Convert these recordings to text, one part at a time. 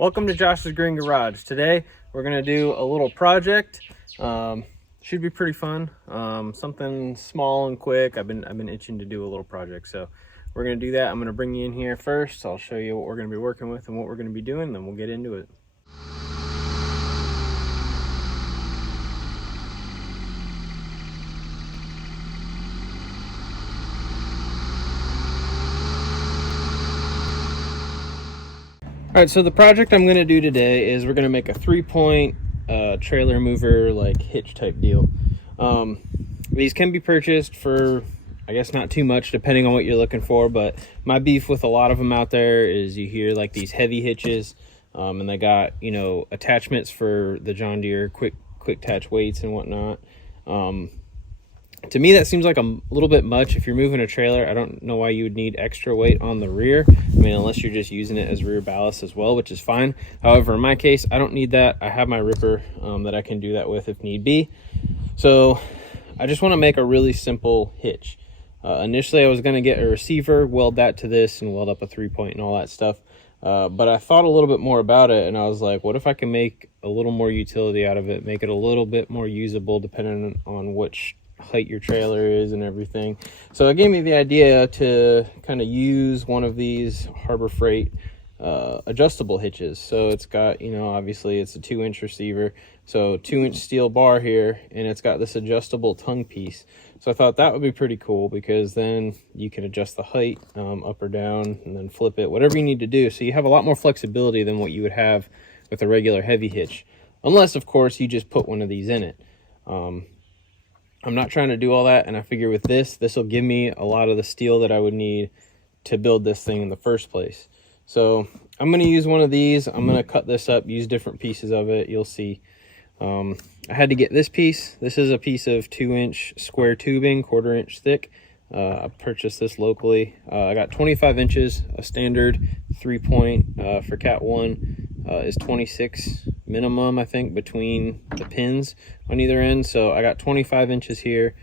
Welcome to Josh's Green Garage. Today we're gonna do a little project. Should be pretty fun. Something small and quick. I've been itching to do a little project, so we're gonna do that. I'm gonna bring you in here first. I'll show you what we're gonna be working with and what we're gonna be doing, then we'll get into it. All right, so the project I'm gonna do today is we're gonna make a 3-point trailer mover, like hitch type deal. These can be purchased for, I guess, not too much depending on what you're looking for, but my beef with a lot of them out there is you hear like these heavy hitches, and they got, you know, attachments for the John Deere quick attach weights and whatnot. To me, that seems like a little bit much. If you're moving a trailer, I don't know why you would need extra weight on the rear. I mean, unless you're just using it as rear ballast as well, which is fine. However, in my case, I don't need that. I have my ripper that I can do that with if need be. So I just want to make a really simple hitch. Initially, I was going to get a receiver, weld that to this, and weld up a 3-point and all that stuff. But I thought a little bit more about it, and I was like, what if I can make a little more utility out of it, make it a little bit more usable depending on which height your trailer is and everything. So it gave me the idea to kind of use one of these Harbor Freight adjustable hitches. So it's got, you know, obviously it's a 2-inch receiver, so 2-inch steel bar here, and it's got this adjustable tongue piece. So I thought that would be pretty cool, because then you can adjust the height up or down and then flip it, whatever you need to do. So you have a lot more flexibility than what you would have with a regular heavy hitch, unless of course you just put one of these in it. I'm not trying to do all that, and I figure with this will give me a lot of the steel that I would need to build this thing in the first place. So I'm going to use one of these. I'm going to cut this up, use different pieces of it. You'll see. I had to get this piece. This is a piece of 2-inch square tubing, 1/4 inch thick. I purchased this locally. I got 25 inches. A standard 3-point for Cat 1 is 26 minimum, I think, between the pins on either end. So I got 25 inches here.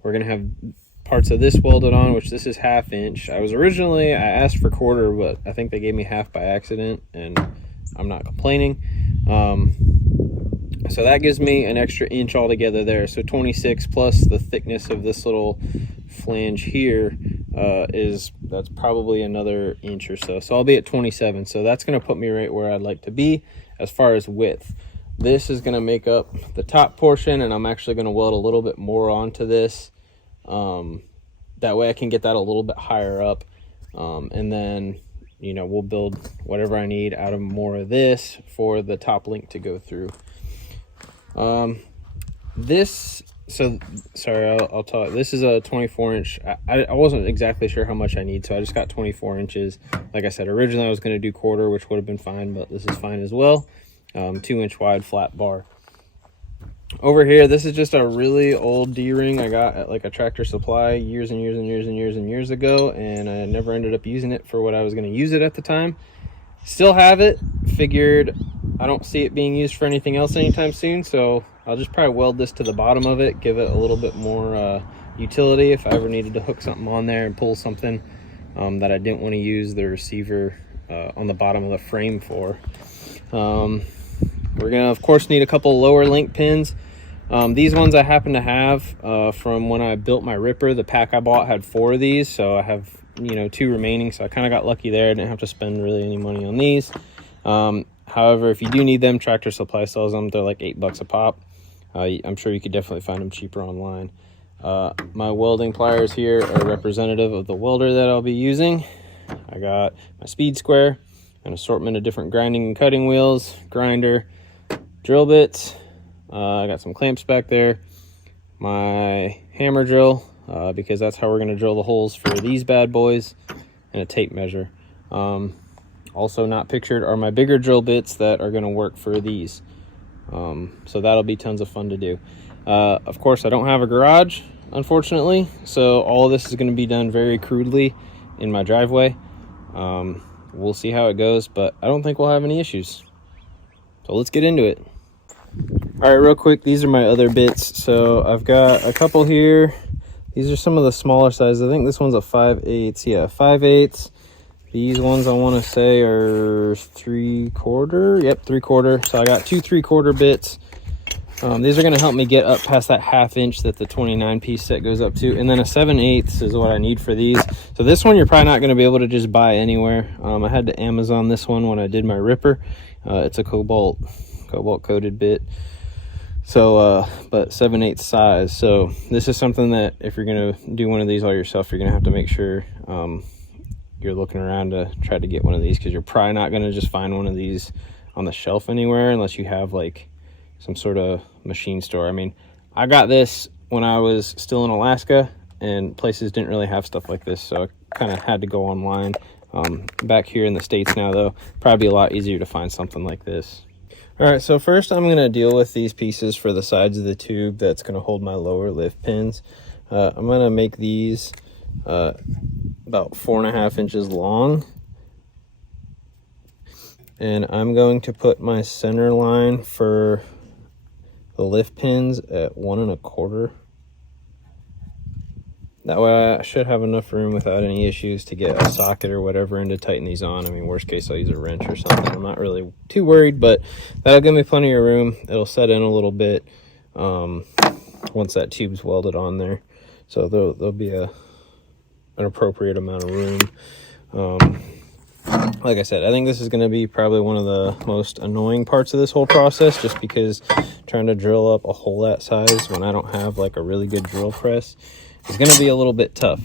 We're gonna have parts of this welded on, which this is 1/2 inch. I asked for 1/4, but I think they gave me 1/2 by accident, and I'm not complaining. So that gives me an extra inch altogether there. So 26 plus the thickness of this little flange here that's probably another inch or so. So I'll be at 27. So that's going to put me right where I'd like to be as far as width. This is going to make up the top portion, and I'm actually going to weld a little bit more onto this. That way I can get that a little bit higher up. And then, you know, we'll build whatever I need out of more of this for the top link to go through. I'll tell you, this is a 24 inch. I wasn't exactly sure how much I need, so I just got 24 inches. Like I said, originally I was going to do 1/4, which would have been fine, but this is fine as well. 2-inch wide flat bar. Over here, this is just a really old D-ring I got at like a Tractor Supply years ago, and I never ended up using it for what I was going to use it at the time. Still have it. Figured I don't see it being used for anything else anytime soon, so I'll just probably weld this to the bottom of it, give it a little bit more utility if I ever needed to hook something on there and pull something that I didn't want to use the receiver on the bottom of the frame for. We're gonna of course need a couple lower link pins. These ones I happen to have from when I built my ripper. The pack I bought had 4 of these, so I have, you know, 2 remaining, so I kind of got lucky there. I didn't have to spend really any money on these. However, if you do need them, Tractor Supply sells them. They're like $8 a pop. I'm sure you could definitely find them cheaper online. My welding pliers here are representative of the welder that I'll be using. I got my speed square, an assortment of different grinding and cutting wheels, grinder, drill bits. I got some clamps back there, my hammer drill, because that's how we're going to drill the holes for these bad boys, and a tape measure. Also not pictured are my bigger drill bits that are going to work for these. So that'll be tons of fun to do. Of course, I don't have a garage, unfortunately, so all of this is going to be done very crudely in my driveway. We'll see how it goes, but I don't think we'll have any issues. So let's get into it. All right, real quick, these are my other bits. So I've got a couple here. These are some of the smaller sizes. I think this one's a 5/8. Yeah, 5/8. These ones I want to say are 3/4. Yep, 3/4. So I got two 3/4 bits. These are going to help me get up past that 1/2 inch that the 29 piece set goes up to. And then a 7/8 is what I need for these. So this one you're probably not going to be able to just buy anywhere. I had to Amazon this one when I did my ripper. It's a cobalt coated bit. So, but 7/8 size. So this is something that if you're going to do one of these all yourself, you're going to have to make sure you're looking around to try to get one of these, because you're probably not going to just find one of these on the shelf anywhere unless you have like some sort of machine store. I mean, I got this when I was still in Alaska and places didn't really have stuff like this, so I kind of had to go online. Back here in the States now though, probably a lot easier to find something like this. All right, so first I'm going to deal with these pieces for the sides of the tube that's going to hold my lower lift pins. I'm going to make these about 4.5 inches long, and I'm going to put my center line for the lift pins at 1.25. That way I should have enough room without any issues to get a socket or whatever in to tighten these on. I mean, worst case I'll use a wrench or something. I'm not really too worried, but that'll give me plenty of room. It'll set in a little bit once that tube's welded on there. So there'll be an appropriate amount of room. Like I said, I think this is going to be probably one of the most annoying parts of this whole process, just because trying to drill up a hole that size when I don't have like a really good drill press is going to be a little bit tough.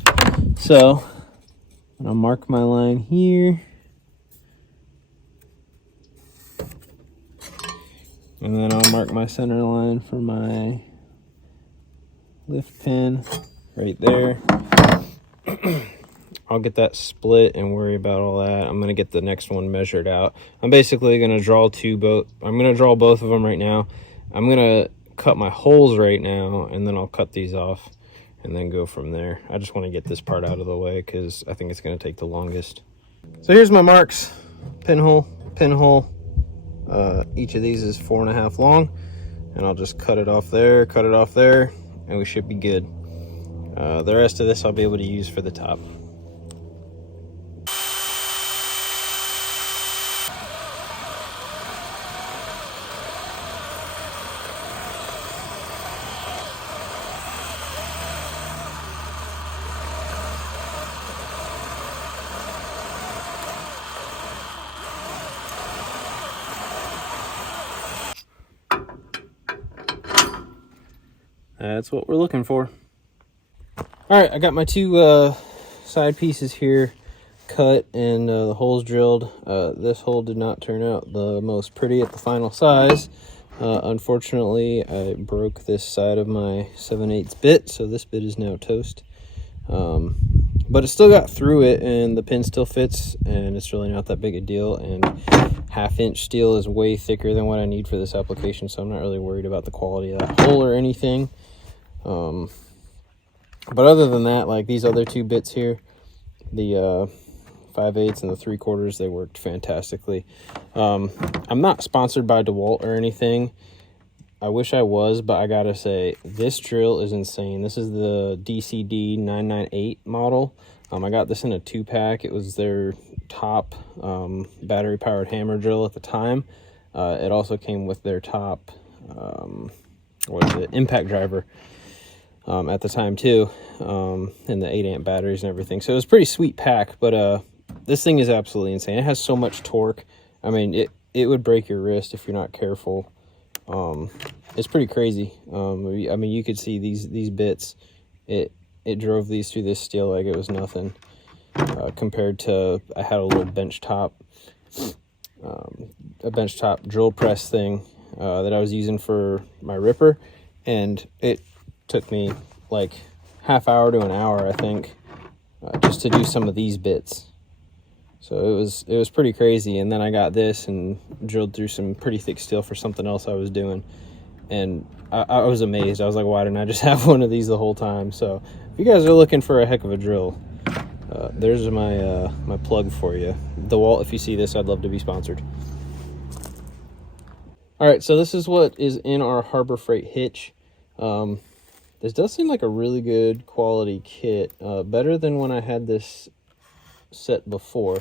So I'll mark my line here, and then I'll mark my center line for my lift pin right there. I'll get that split and worry about all that. I'm gonna get the next one measured out. I'm basically gonna draw I'm gonna draw both of them right now. I'm gonna cut my holes right now, and then I'll cut these off and then go from there. I just want to get this part out of the way because I think it's gonna take the longest. So here's my marks: pinhole. Each of these is 4.5 long, and I'll just cut it off there, and we should be good. The rest of this I'll be able to use for the top. That's what we're looking for. All right, I got my two side pieces here cut and the holes drilled. This hole did not turn out the most pretty at the final size. Unfortunately, I broke this side of my 7/8 bit, so this bit is now toast. But it still got through it, and the pin still fits, and it's really not that big a deal. And 1/2 inch steel is way thicker than what I need for this application, so I'm not really worried about the quality of that hole or anything. But other than that, like these other two bits here, the 5/8 and the 3/4, they worked fantastically. I'm not sponsored by DeWalt or anything. I wish I was, but I gotta say, this drill is insane. This is the DCD 998 model. I got this in a 2-pack. It was their top battery powered hammer drill at the time. It also came with their top impact driver at the time too, and the 8-amp batteries and everything. So it was a pretty sweet pack, but this thing is absolutely insane. It has so much torque. I mean, it would break your wrist if you're not careful. It's pretty crazy. I mean, you could see these bits. It drove these through this steel like it was nothing. Compared to, I had a little bench top drill press thing that I was using for my ripper, and it took me like half hour to an hour, I think, just to do some of these bits. So it was pretty crazy. And then I got this and drilled through some pretty thick steel for something else I was doing, and I was amazed. I was like, why didn't I just have one of these the whole time? So if you guys are looking for a heck of a drill, there's my my plug for you. DeWalt, if you see this, I'd love to be sponsored. All right, so this is what is in our Harbor Freight hitch. This does seem like a really good quality kit, better than when I had this set before.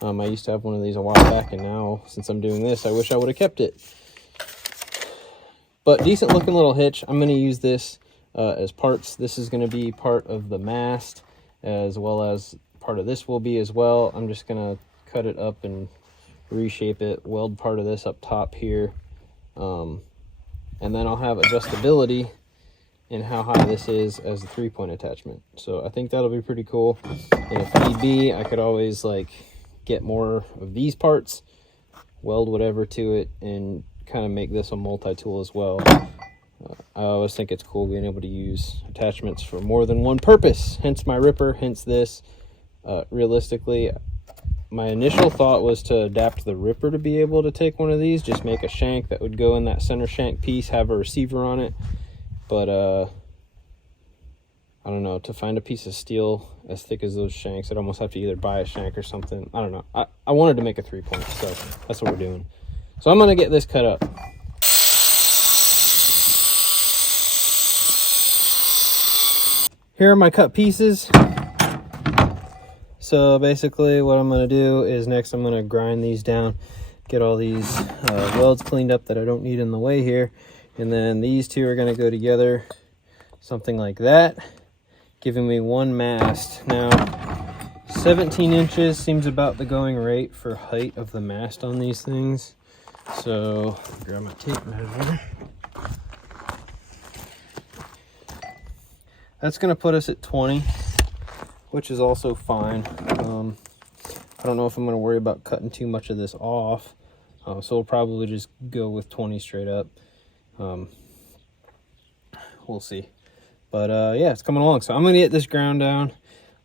I used to have one of these a while back, and now since I'm doing this, I wish I would have kept it. But decent looking little hitch. I'm going to use this as parts. This is going to be part of the mast, as well as part of this will be as well. I'm just going to cut it up and reshape it, weld part of this up top here, and then I'll have adjustability in how high this is as a 3-point attachment. So I think that'll be pretty cool. And if need be, I could always like get more of these parts, weld whatever to it, and kind of make this a multi-tool as well. I always think it's cool being able to use attachments for more than one purpose, hence my ripper, hence this. Realistically, my initial thought was to adapt the ripper to be able to take one of these, just make a shank that would go in that center shank piece, have a receiver on it. But I don't know, to find a piece of steel as thick as those shanks, I'd almost have to either buy a shank or something. I don't know. I wanted to make a 3-point, so that's what we're doing. So I'm going to get this cut up. Here are my cut pieces. So basically what I'm going to do is next I'm going to grind these down, get all these welds cleaned up that I don't need in the way here. And then these two are going to go together, something like that, giving me one mast. Now, 17 inches seems about the going rate for height of the mast on these things. So, grab my tape measure. That's going to put us at 20, which is also fine. I don't know if I'm going to worry about cutting too much of this off, so we'll probably just go with 20 straight up. We'll see. But yeah, it's coming along. So I'm going to get this ground down.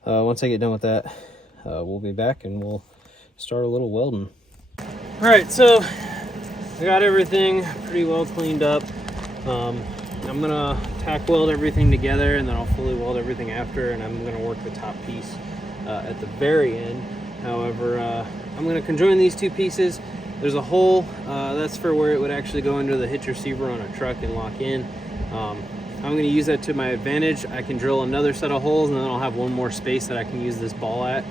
Once I get done with that, we'll be back and we'll start a little welding. All right, so I got everything pretty well cleaned up. I'm gonna tack weld everything together, and then I'll fully weld everything after, and I'm gonna work the top piece at the very end. However, I'm gonna conjoin these two pieces. There's a hole that's for where it would actually go into the hitch receiver on a truck and lock in. I'm going to use that to my advantage. I can drill another set of holes, and then I'll have one more space that I can use this ball at.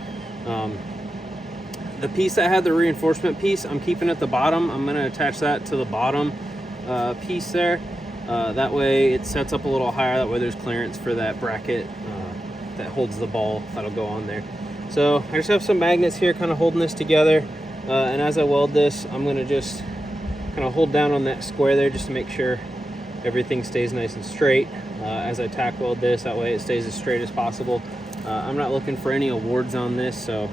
The piece that had the reinforcement piece, I'm keeping at the bottom. I'm going to attach that to the bottom piece there. That way it sets up a little higher. That way there's clearance for that bracket that holds the ball that'll go on there. So I just have some magnets here kind of holding this together. And as I weld this, I'm going to just kind of hold down on that square there just to make sure everything stays nice and straight as I tack weld this. That way it stays as straight as possible. I'm not looking for any awards on this, so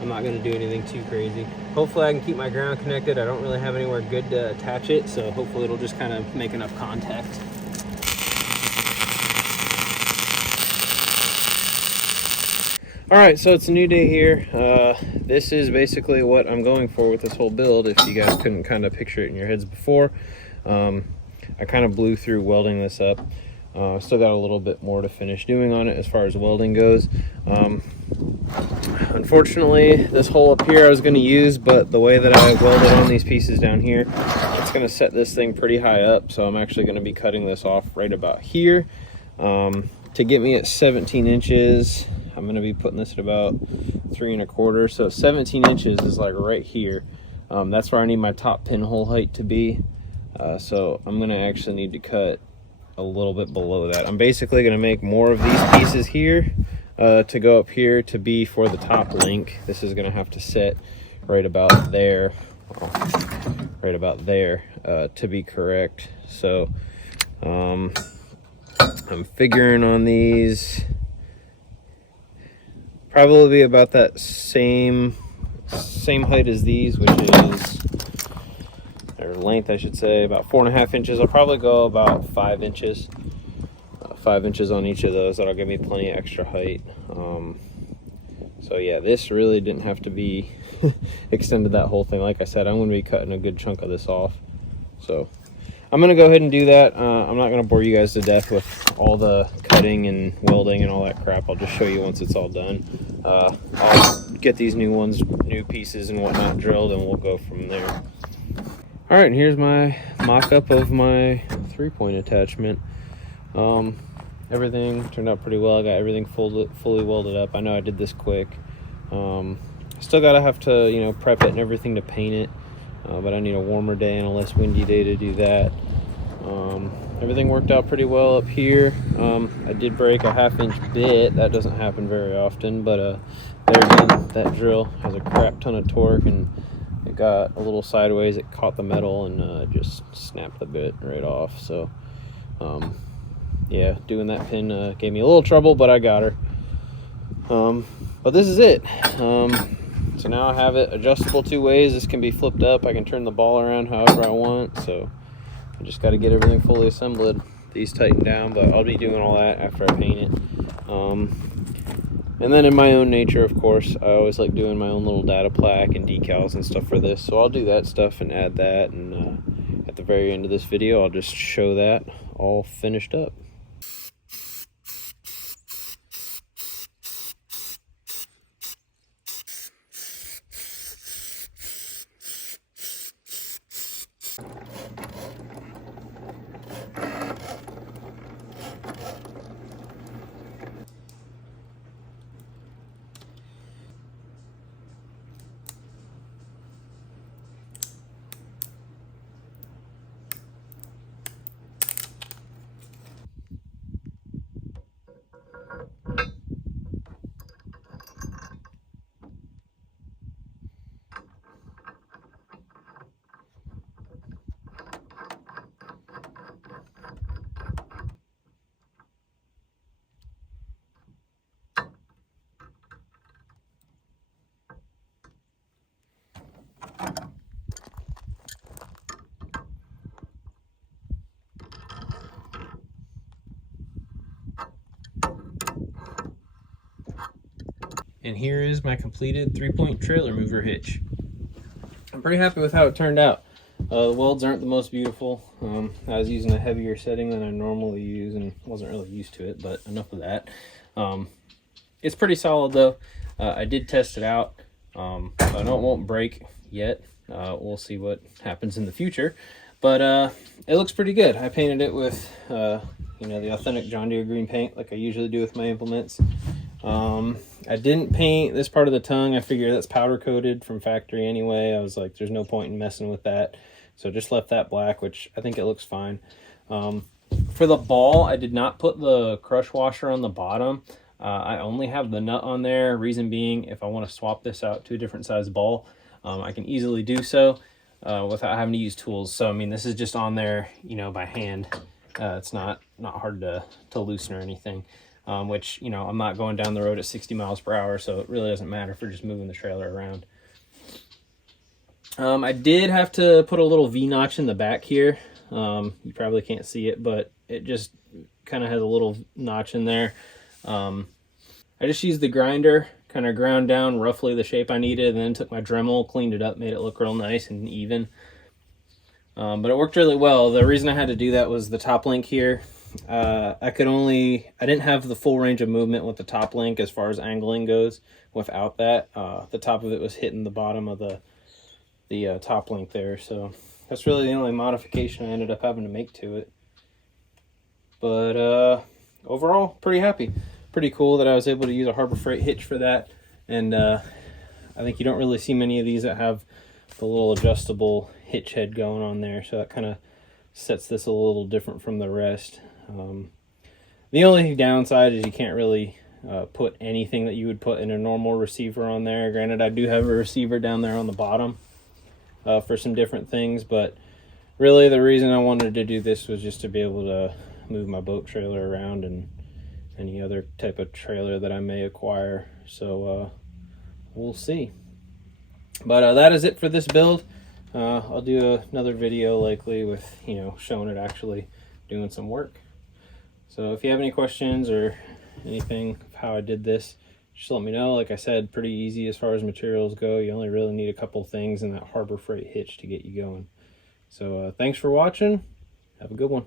I'm not going to do anything too crazy. Hopefully I can keep my ground connected. I don't really have anywhere good to attach it, so hopefully it'll just kind of make enough contact. All right, so it's a new day here. This is basically what I'm going for with this whole build, if you guys couldn't kind of picture it in your heads before. I kind of blew through welding this up. Still got a little bit more to finish doing on it as far as welding goes. Unfortunately, this hole up here I was going to use, but the way that I welded on these pieces down here, it's going to set this thing pretty high up. So I'm actually going to be cutting this off right about here. To get me at 17 inches, I'm going to be putting this at about 3 1/4. So 17 inches is like right here. That's where I need my top pinhole height to be. So I'm going to actually need to cut a little bit below that. I'm basically going to make more of these pieces here to go up here to be for the top link. This is going to have to set right about there, right about there to be correct. So I'm figuring on these probably about that same height as these, which is, or length I should say, about 4 1/2 inches. I'll probably go about 5 inches. 5 inches on each of those. That'll give me plenty of extra height. So yeah, this really didn't have to be extended, that whole thing. Like I said, I'm going to be cutting a good chunk of this off. So I'm going to go ahead and do that. I'm not going to bore you guys to death with all the cutting and welding and all that crap. I'll just show you once it's all done. I'll get these new pieces and whatnot drilled, and we'll go from there. All right, and here's my mock-up of my 3-point attachment. Everything turned out pretty well. I got everything fully welded up. I know I did this quick, Still gotta have to, you know, prep it and everything to paint it, but I need a warmer day and a less windy day to do that. Everything worked out pretty well up here. I did break a 1/2 inch bit. That doesn't happen very often, but there again, that drill has a crap ton of torque, and it got a little sideways. It caught the metal and just snapped the bit right off. So yeah, doing that pin gave me a little trouble, but I got her. But this is it. So now I have it adjustable 2 ways. This can be flipped up. I can turn the ball around however I want. So I just got to get everything fully assembled. These tighten down, but I'll be doing all that after I paint it. And then in my own nature, of course, I always like doing my own little data plaque and decals and stuff for this. So I'll do that stuff and add that. And at the very end of this video, I'll just show that all finished up. And here is my completed 3-point trailer mover hitch. I'm pretty happy with how it turned out. The welds aren't the most beautiful. I was using a heavier setting than I normally use and wasn't really used to it, but enough of that. It's pretty solid though. I did test it out. I know it won't break yet. We'll see what happens in the future, but it looks pretty good. I painted it with you know, the authentic John Deere green paint like I usually do with my implements. I didn't paint this part of the tongue. I figure that's powder coated from factory anyway. I was like, there's no point in messing with that. So just left that black, which I think it looks fine. For the ball, I did not put the crush washer on the bottom. I only have the nut on there. Reason being, if I want to swap this out to a different size ball, I can easily do so without having to use tools. So, I mean, this is just on there, you know, by hand. It's not hard to loosen or anything. Which, you know, I'm not going down the road at 60 miles per hour, so it really doesn't matter for just moving the trailer around. I did have to put a little V-notch in the back here. You probably can't see it, but it just kind of has a little notch in there. I just used the grinder, kind of ground down roughly the shape I needed, and then took my Dremel, cleaned it up, made it look real nice and even. But it worked really well. The reason I had to do that was the top link here. I didn't have the full range of movement with the top link as far as angling goes without that. The top of it was hitting the bottom of the top link there, so that's really the only modification I ended up having to make to it. But overall, pretty happy. Pretty cool that I was able to use a Harbor Freight hitch for that, and I think you don't really see many of these that have the little adjustable hitch head going on there, so that kind of sets this a little different from the rest. The only downside is you can't really put anything that you would put in a normal receiver on there. Granted, I do have a receiver down there on the bottom for some different things, but really the reason I wanted to do this was just to be able to move my boat trailer around and any other type of trailer that I may acquire. So we'll see. But that is it for this build. I'll do another video likely with, you know, showing it actually doing some work. So if you have any questions or anything of how I did this, just let me know. Like I said, pretty easy as far as materials go. You only really need a couple things and that Harbor Freight hitch to get you going. So thanks for watching. Have a good one.